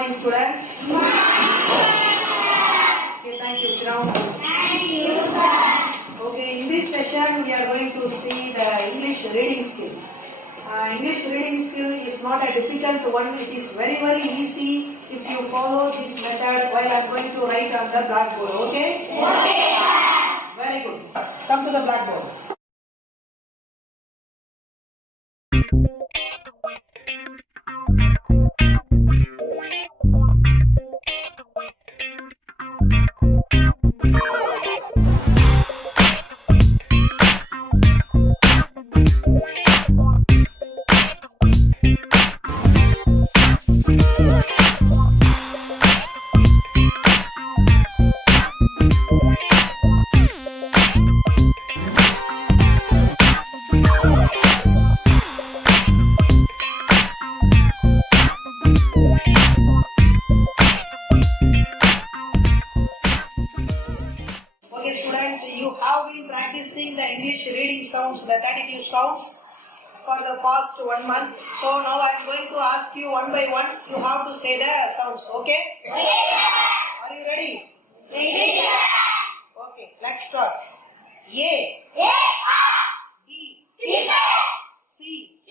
morning, students. Okay, thank you. Sit down. Thank you, sir. Okay, in this session, we are going to see the English reading skill. English reading skill is not a difficult one. It is very, very easy if you follow this method while I am going to write on the blackboard. Okay? Okay, sir. Very good. Come to the blackboard. Okay, students, you have been practicing the English reading sounds, the 32 sounds for the past 1 month. So now I am going to ask you one by one. You have to say the sounds. Okay? Okay, sir. Are you ready? Ready, sir. Okay, let's start. A, A, A, B, B, C, D,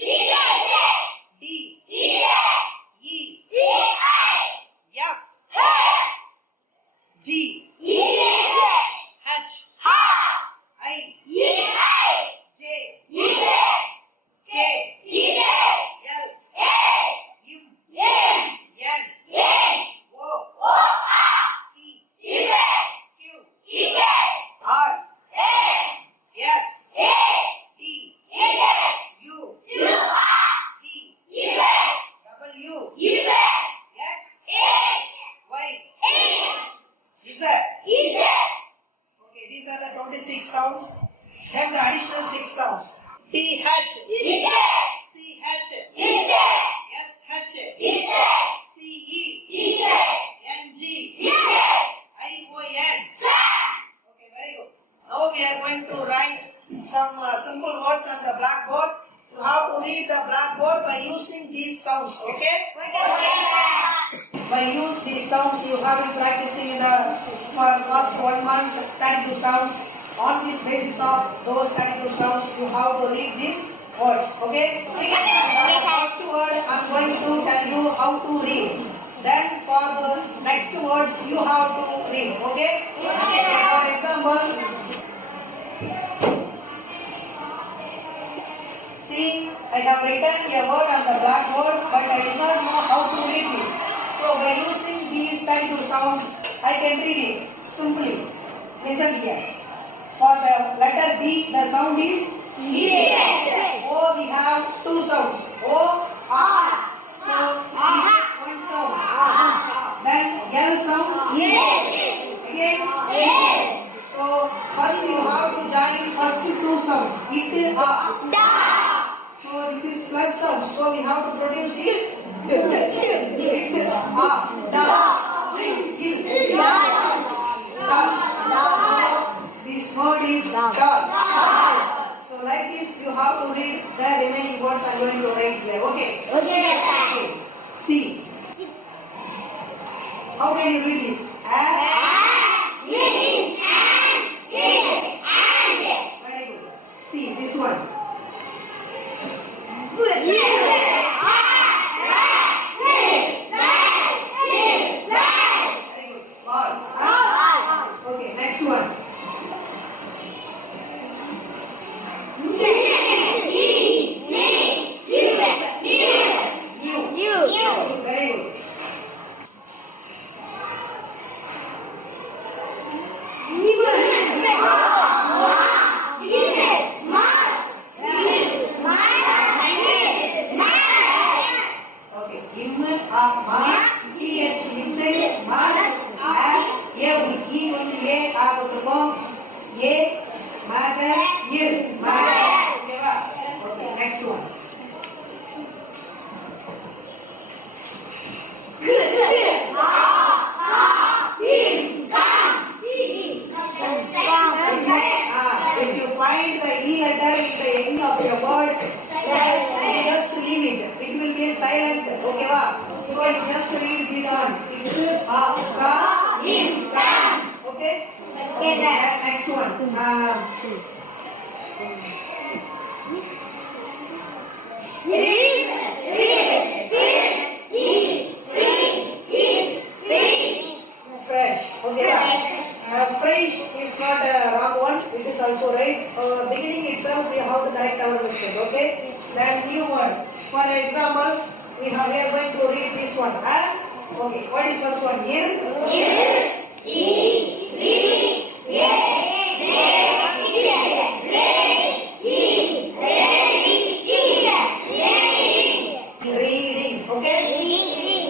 D, D, E, E, I, F, G, E, H, H, I, E, I, J, E, K, E, L, A, M, M, N, N, O, O, P, E, Q, E, R, A, S, S, T, E, U, U, V, E, W, E, X, S, Y, A, Z. E, Z, Okay, these are the 26 sounds. Then the additional 6 sounds. T, H, E, Z, C, H, E, Z, S, H, E, Z, C, E, E, Z, N, G, E, I, O, N. Z. Okay, very good. Now we are going to write some simple words on the blackboard. You have to read the blackboard by using these sounds. Okay? By use these sounds, you have been practicing in the past 1 month 32 sounds. On this basis of those 32 sounds, you have to read these words. Okay? For the first word, I am going to tell you how to read. Then for the next words, you have to read. Okay? For example, see, I have written a word on the blackboard, but I do not know how to read this. So by using these 32 sounds, I can read it simply. Listen here. For the letter D, the sound is O. We have 2 sounds. O, R. So we get 1 sound. Then L sound, E. Again, so first you have to join first 2 sounds. It, A. So this is plus sound. So we have to produce it. It, A, Da. Next, Il, Da. So this word is Da. So like this you have to read the remaining words I am going to write here. Okay? Okay. See. How can you read this? Very good. See this one. Very good. Ball. Okay, next one. You. Very good. Okay. Im, a, ma, th, int, ma, a, e, e வந்து ஏ ஆகுதுக்கும் ஏ, மத, இர், மத. ஓகேவா? Okay, next one. If you find the E letter in the end of your word, just leave it. It will be silent. Okay, So you just read this one. It's a ka Im. Ram. okay. Okay, sir. Next one. Read. Eat. Free. Is. Fish. Fresh. Okay. Fresh is not a wrong one. It is also right. Beginning itself we have to correct our mistake. Okay. Then new word. For example, we are going to read this one. Okay. What is first one? Here. Reading. Okay.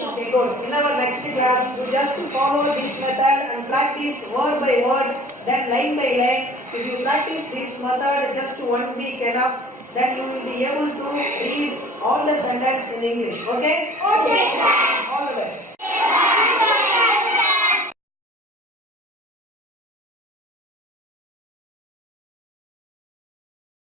Okay, good. In our next class, you just follow this method and practice word by word, then line by line. If you practice this method just 1 week enough, then you will be able to read all the sentences in English. Okay? Okay, sir. All the best.